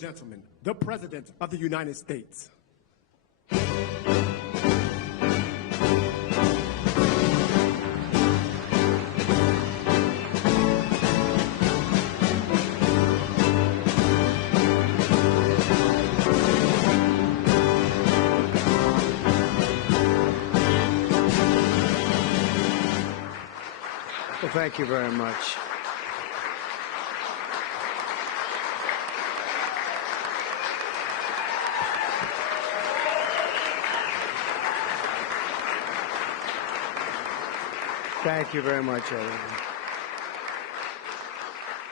gentlemen, the President of the United States. Well, thank you very much. Thank you very much, everyone.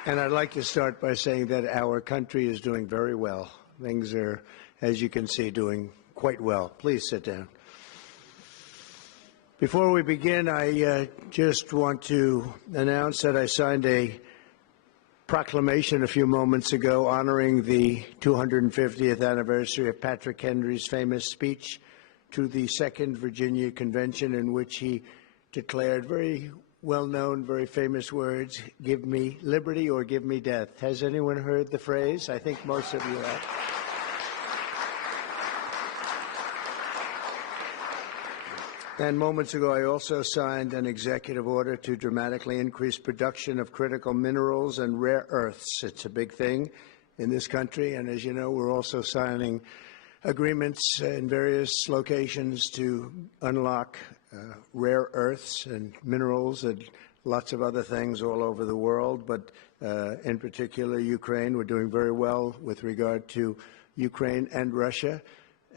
And I'd like to start by saying that our country is doing very well. Things are, as you can see, doing quite well. Please sit down. Before we begin, I just want to announce that I signed a proclamation a few moments ago honoring the 250th anniversary of Patrick Henry's famous speech to the Second Virginia Convention, in which he declared very well-known, very famous words, "Give me liberty or give me death." Has anyone heard the phrase? I think most of you have. And moments ago, I also signed an executive order to dramatically increase production of critical minerals and rare earths. It's a big thing in this country, and as you know, we're also signing agreements in various locations to unlock rare earths and minerals and lots of other things all over the world, but in particular Ukraine. We're doing very well with regard to Ukraine and Russia,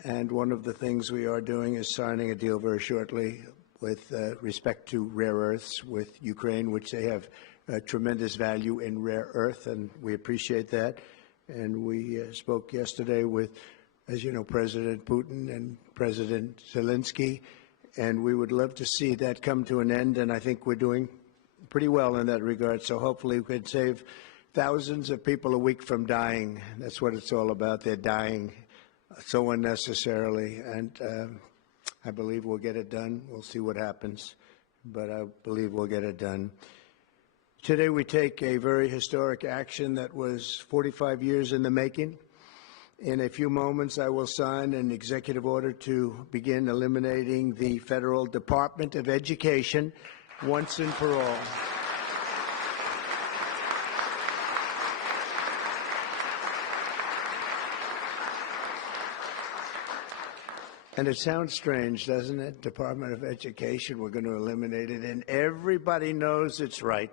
and one of the things we are doing is signing a deal very shortly with respect to rare earths with Ukraine, which they have tremendous value in rare earth, and we appreciate that. And we spoke yesterday with, as you know, President Putin and President Zelensky, and we would love to see that come to an end, and I think we're doing pretty well in that regard. So hopefully we could save thousands of people a week from dying. That's what it's all about. They're dying so unnecessarily, and I believe we'll get it done. We'll see what happens, but I believe we'll get it done. Today we take a very historic action that was 45 years in the making. In a few moments, I will sign an executive order to begin eliminating the Federal Department of Education once and for all. And it sounds strange, doesn't it? Department of Education, we're going to eliminate it, and everybody knows it's right.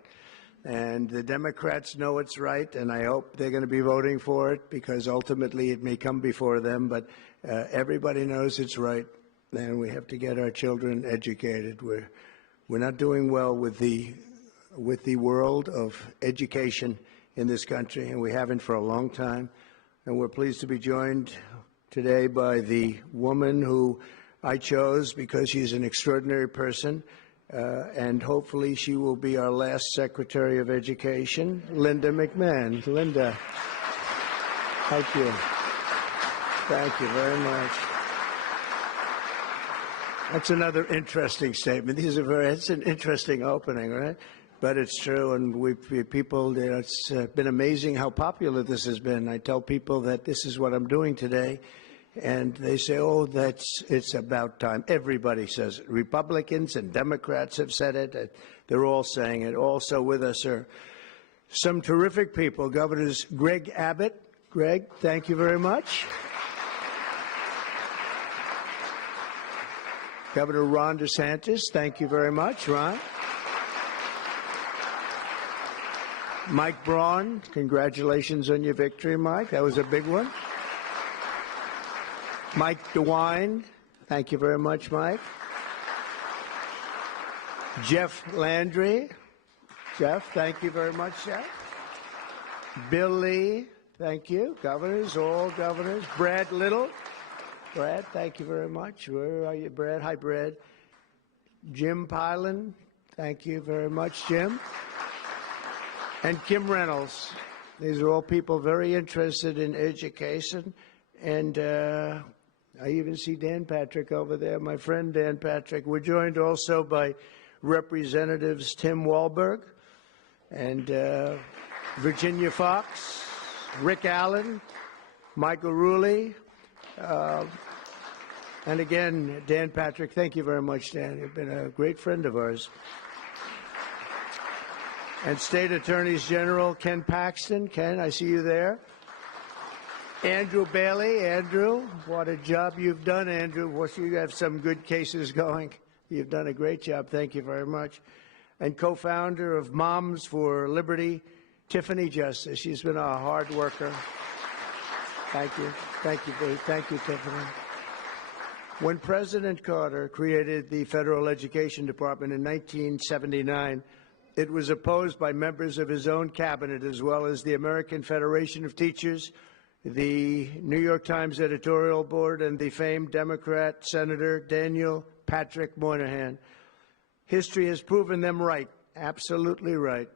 And the Democrats know it's right, and I hope they're going to be voting for it, because ultimately it may come before them, but everybody knows it's right, and we have to get our children educated. We're not doing well with the world of education in this country, and we haven't for a long time. And we're pleased to be joined today by the woman who I chose because she's an extraordinary person. And hopefully she will be our last Secretary of Education, Linda McMahon. Linda, thank you. Thank you very much. That's another interesting statement. It's an interesting opening, right? But it's true, and it's been amazing how popular this has been. I tell people that this is what I'm doing today, and they say, "Oh, it's about time." Everybody says it. Republicans and Democrats have said it. They're all saying it. Also with us are some terrific people. Governors Greg Abbott. Greg, thank you very much. Governor Ron DeSantis, thank you very much, Ron. Mike Braun, congratulations on your victory, Mike. That was a big one. Mike DeWine, thank you very much, Mike. Jeff Landry. Jeff, thank you very much, Jeff. Bill Lee, thank you. Governors, all governors. Brad Little. Brad, thank you very much. Where are you, Brad? Hi, Brad. Jim Pilan, thank you very much, Jim. And Kim Reynolds. These are all people very interested in education. And I even see Dan Patrick over there, my friend Dan Patrick. We're joined also by Representatives Tim Walberg and Virginia Fox, Rick Allen, Michael Rulli, and again, Dan Patrick. Thank you very much, Dan. You've been a great friend of ours. And State Attorneys General Ken Paxton. Ken, I see you there. Andrew Bailey. Andrew, what a job you've done, Andrew. You have some good cases going. You've done a great job. Thank you very much. And co-founder of Moms for Liberty, Tiffany Justice. She's been a hard worker. Thank you. Thank you, Tiffany. When President Carter created the Federal Education Department in 1979, it was opposed by members of his own cabinet, as well as the American Federation of Teachers, the New York Times editorial board, and the famed Democrat Senator Daniel Patrick Moynihan. History has proven them right, absolutely right.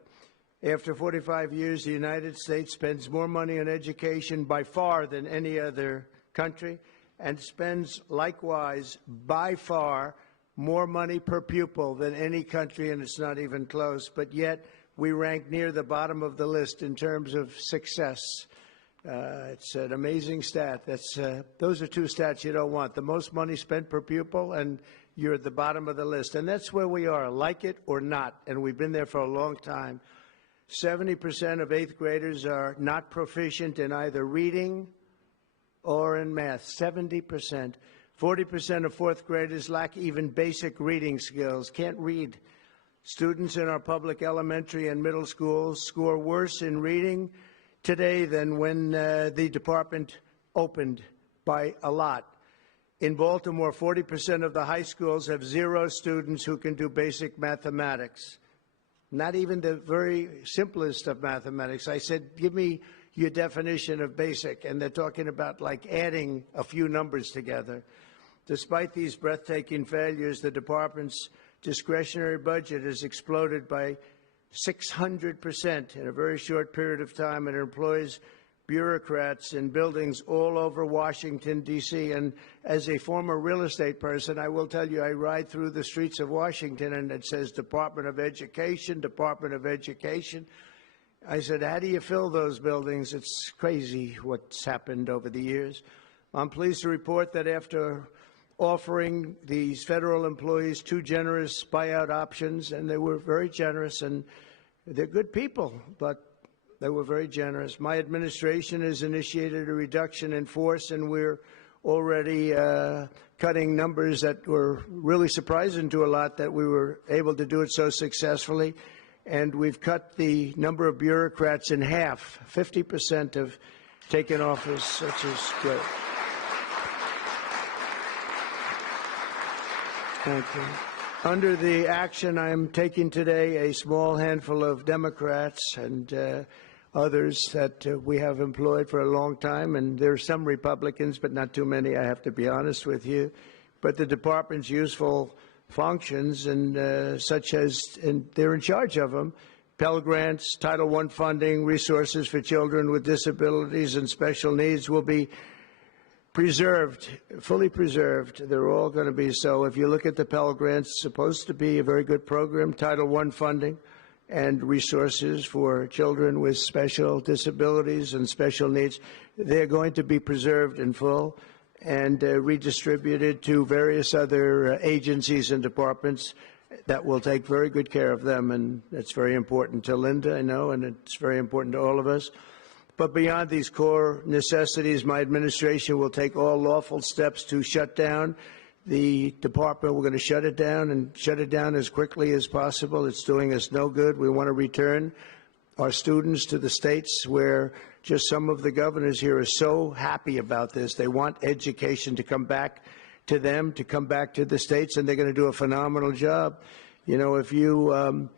After 45 years, the United States spends more money on education by far than any other country, and spends likewise by far more money per pupil than any country, and it's not even close. But yet we rank near the bottom of the list in terms of success. It's an amazing stat. Those are two stats you don't want: the most money spent per pupil, and you're at the bottom of the list. And that's where we are, like it or not, and we've been there for a long time. 70% of 8th graders are not proficient in either reading or in math. 70%. 40% of 4th graders lack even basic reading skills, can't read. Students in our public elementary and middle schools score worse in reading today than when the department opened, by a lot. In Baltimore, 40% of the high schools have 0 students who can do basic mathematics. Not even the very simplest of mathematics. I said, give me your definition of basic, and they're talking about like adding a few numbers together. Despite these breathtaking failures, the department's discretionary budget has exploded by 600% in a very short period of time, and it employs bureaucrats in buildings all over Washington, D.C. And as a former real estate person, I will tell you, I ride through the streets of Washington and it says Department of Education, Department of Education. I said, how do you fill those buildings? It's crazy what's happened over the years. I'm pleased to report that after offering these federal employees 2 generous buyout options, and they were very generous, and they're good people, but they were very generous. My administration has initiated a reduction in force, and we're already cutting numbers that were really surprising to a lot, that we were able to do it so successfully. And we've cut the number of bureaucrats in half. 50% have taken office, which is great. Thank you. Under the action I'm taking today, a small handful of Democrats and others that we have employed for a long time, and there are some Republicans, but not too many, I have to be honest with you. But the department's useful functions, and such as, and they're in charge of them: Pell Grants, Title I funding, resources for children with disabilities and special needs will be preserved, fully preserved. They're all going to be so. If you look at the Pell Grants, it's supposed to be a very good program. Title I funding and resources for children with special disabilities and special needs, they're going to be preserved in full and redistributed to various other agencies and departments that will take very good care of them. And that's very important to Linda, I know, and it's very important to all of us. But beyond these core necessities, my administration will take all lawful steps to shut down the department. We're going to shut it down, and shut it down as quickly as possible. It's doing us no good. We want to return our students to the states where just some of the governors here are so happy about this. They want education to come back to them, to come back to the states, and they're going to do a phenomenal job. You know, if you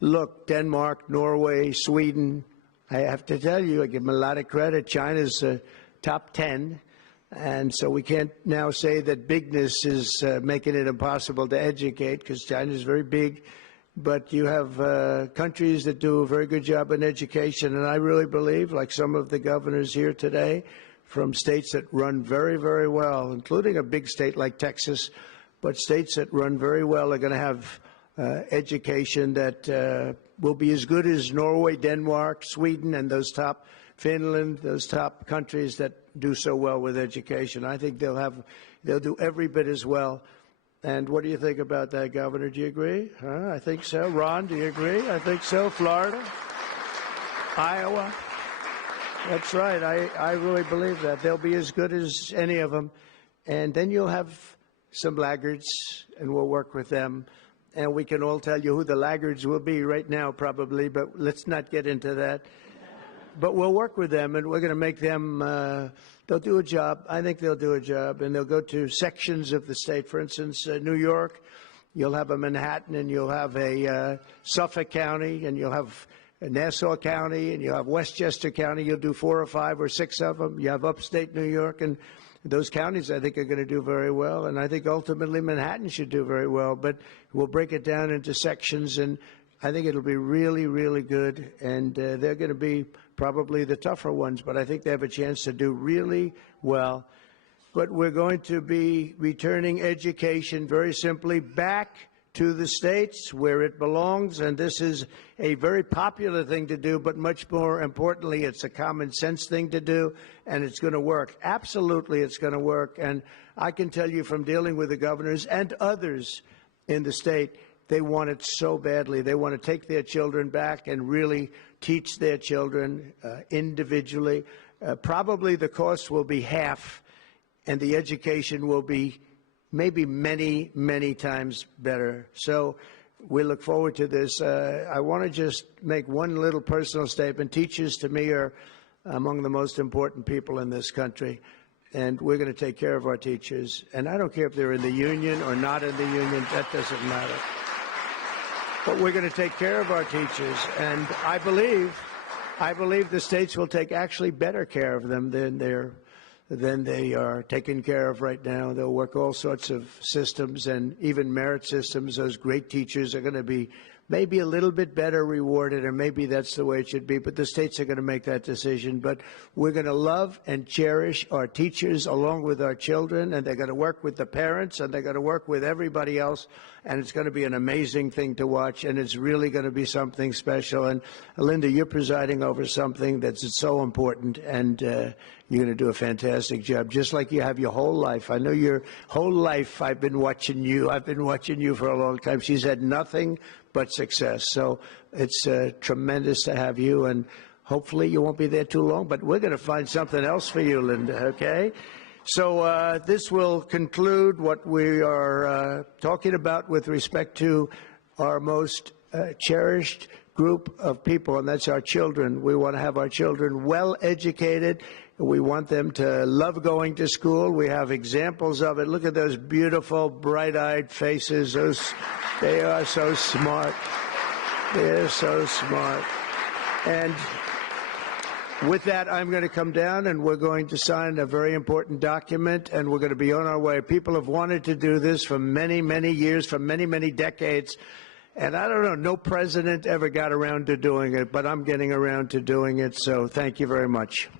look, Denmark, Norway, Sweden, I have to tell you, I give them a lot of credit. China's top 10. And so we can't now say that bigness is making it impossible to educate, because China is very big. But you have countries that do a very good job in education. And I really believe, like some of the governors here today, from states that run very, very well, including a big state like Texas, but states that run very well are going to have education that will be as good as Norway, Denmark, Sweden, and those top, Finland, those top countries that do so well with education. I think they'll do every bit as well. And what do you think about that, Governor? Do you agree? I think so. Ron, do you agree? I think so. Florida? Iowa? That's right. I really believe that. They'll be as good as any of them. And then you'll have some laggards, and we'll work with them. And we can all tell you who the laggards will be right now, probably, but let's not get into that. But we'll work with them, and we're going to make them, they'll do a job. I think they'll do a job, and they'll go to sections of the state. For instance, New York, you'll have a Manhattan, and you'll have a Suffolk County, and you'll have Nassau County, and you'll have Westchester County. You'll do 4 or 5 or 6 of them. You have upstate New York, and those counties, I think, are going to do very well, and I think ultimately Manhattan should do very well. But we'll break it down into sections, and I think it'll be really, really good, and they're going to be probably the tougher ones, but I think they have a chance to do really well. But we're going to be returning education very simply back to the states where it belongs, and this is a very popular thing to do, but much more importantly, it's a common sense thing to do, and it's going to work. Absolutely, it's going to work, and I can tell you from dealing with the governors and others in the state, they want it so badly. They want to take their children back and really teach their children individually. Probably the cost will be half, and the education will be maybe many, many times better. So we look forward to this. I want to just make one little personal statement. Teachers, to me, are among the most important people in this country, and we're going to take care of our teachers. And I don't care if they're in the union or not in the union. That doesn't matter. But we're going to take care of our teachers, and I believe the states will take actually better care of them than they are taken care of right now. They'll work all sorts of systems and even merit systems. Those great teachers are going to be maybe a little bit better rewarded, or maybe that's the way it should be, but the states are going to make that decision. But we're going to love and cherish our teachers along with our children, and they're going to work with the parents, and they're going to work with everybody else, and it's going to be an amazing thing to watch, and it's really going to be something special. And Linda, you're presiding over something that's so important, and you're going to do a fantastic job, just like you have your whole life. I know your whole life I've been watching you. I've been watching you for a long time. She's had nothing but success. So it's tremendous to have you, and hopefully you won't be there too long, but we're going to find something else for you, Linda, okay? So this will conclude what we are talking about with respect to our most cherished group of people, and that's our children. We want to have our children well educated. We want them to love going to school. We have examples of it. Look at those beautiful, bright-eyed faces. They are so smart. They're so smart. And with that, I'm going to come down, and we're going to sign a very important document, and we're going to be on our way. People have wanted to do this for many, many years, for many, many decades. And I don't know, no president ever got around to doing it, but I'm getting around to doing it, so thank you very much.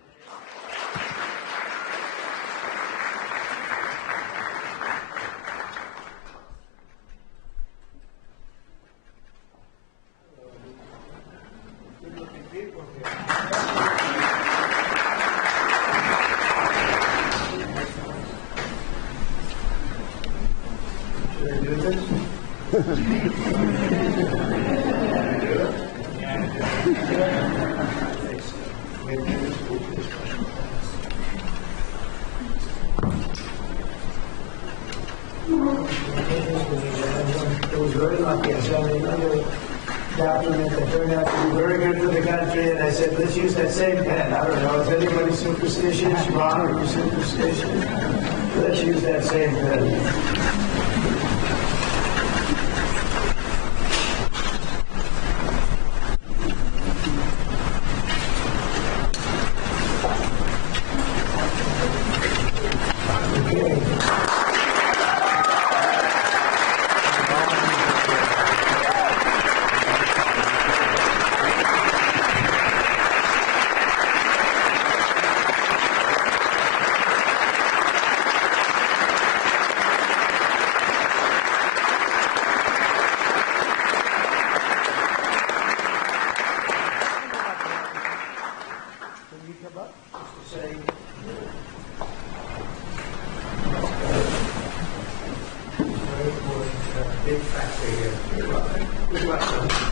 It was very lucky. I saw another document that turned out to be very good for the country, and I said, let's use that same pen. I don't know, is anybody superstitious? Ron, are you superstitious? Let's use that same pen. much.